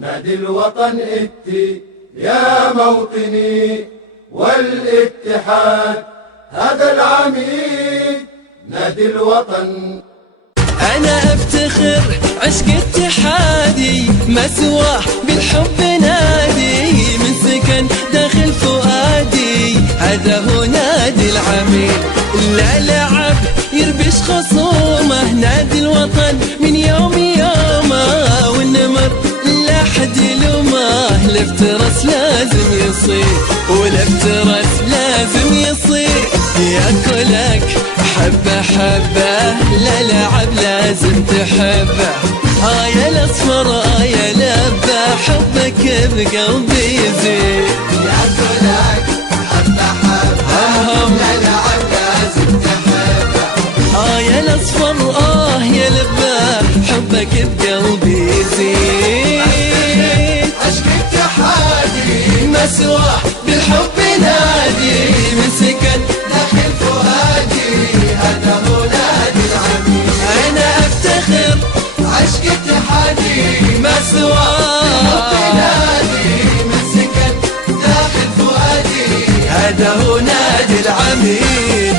نادي الوطن ائتي يا موطني، والاتحاد هذا العميد. نادي الوطن أنا أفتخر عشق اتحادي، ما سواه بالحب نادي، من سكن داخل فؤادي، هذا هو نادي العميد. لا لعب يربش خصومه، نادي الوطن من يوم يومه، والنمر لا حد يلومه، الافتراس لازم يصير، والافتراس لازم يصير، ياكلك حبة حبة، لا لعب لازم تحبه، يا الاصفر يا لبه، حبك بقلبي يزيد، ياكلك حبة حبة، لا لعب لازم تحبه، يا الاصفر يا لبه، حبك بقلبي يزيد. عشق اتحادي ما سواه بالحب نادي، من سكن داخل فؤادي، هذا هو نادي العميد. أنا أفتخر عشق اتحادي ما سواه، نادي من سكن داخل فؤادي، هذا هو نادي العميد.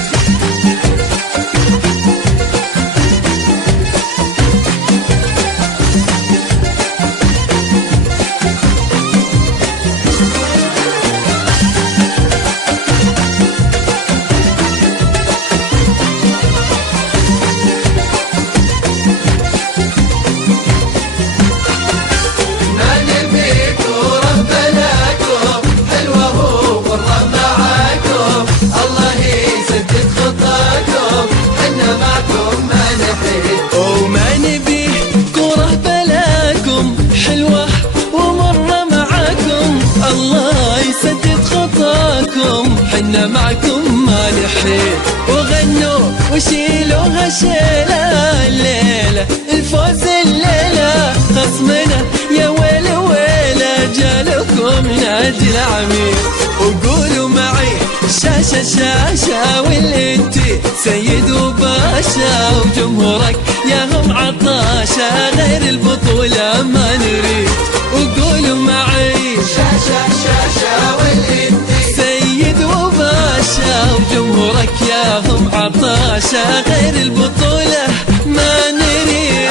حنا معكم ما نحيد، وغنوا وشيلوها شيلة الليلة، الفوز الليلة، خصمنا يا ويل ويلة، جالكم نادي العميد، وقولوا معي شاشة شاشة، والانتي سيد وباشا، وجمهورك يا هم عطاشة، غير البطولة ما نريد، وقولوا معي شاشة شاشة، والانتي سيد وباشا، وجمهورك يا هم عطاشة، غير البطولة ما نريد.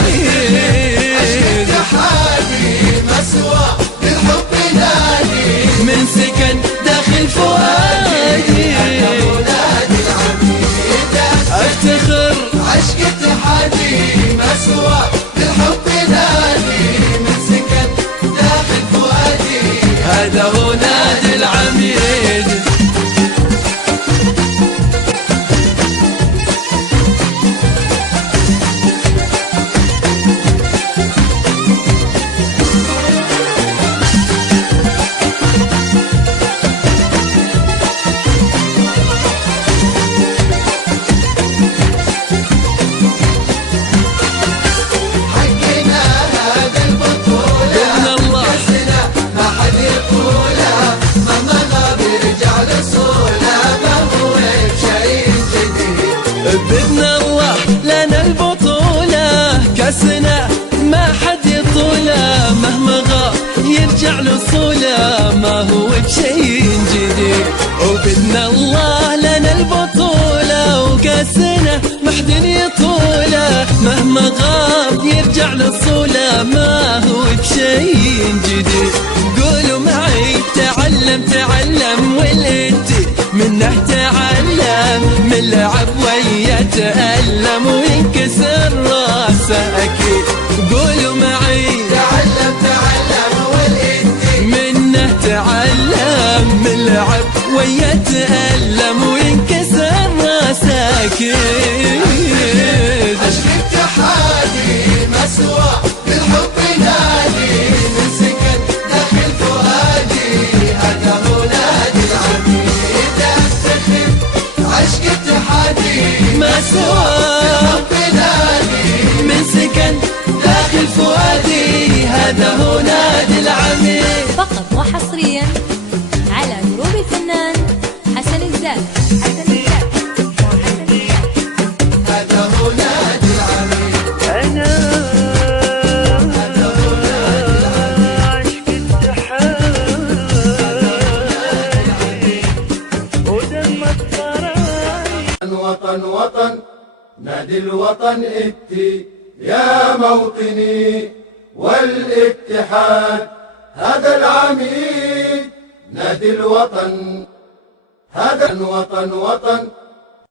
اتحادي ما سوى بالحب نادي، من سكن داخل فؤادي، نادي العميد. افتخر عشق اتحادي ما سوى بالحب نادي، من سكن داخل فؤادي، هذا هو نادي العميد. حقنا هذا البطولة، بإذن الله كأسنا ما حد يقولها، مهما غاب يرجع لصولة، ما هو بشيء جديد. بإذن الله لنا البطولة، كأسنا ما حد يطوله، مهما غاب يرجع لصوله، ما هو بشيء جديد، وبإذن الله لنا البطولة، وكأسنا ما حد يطوله، مهما غاب يرجع لصوله، ما هو بشيء جديد. قولوا معي تعلم تعلم، والانتي منه تعلم، من لعب ويا تألم، وينكسر راسه أكيد. قولوا معي تعلم تعلم، والانتي منه تعلم، من لعب ويا تألم، وينكسر راسه أكيد. عشق اتحادي ما سوى بالحب نادي، من سكن نادي الوطن اتي يا موطني، والاتحاد هذا العميد. نادي الوطن هذا الوطن وطن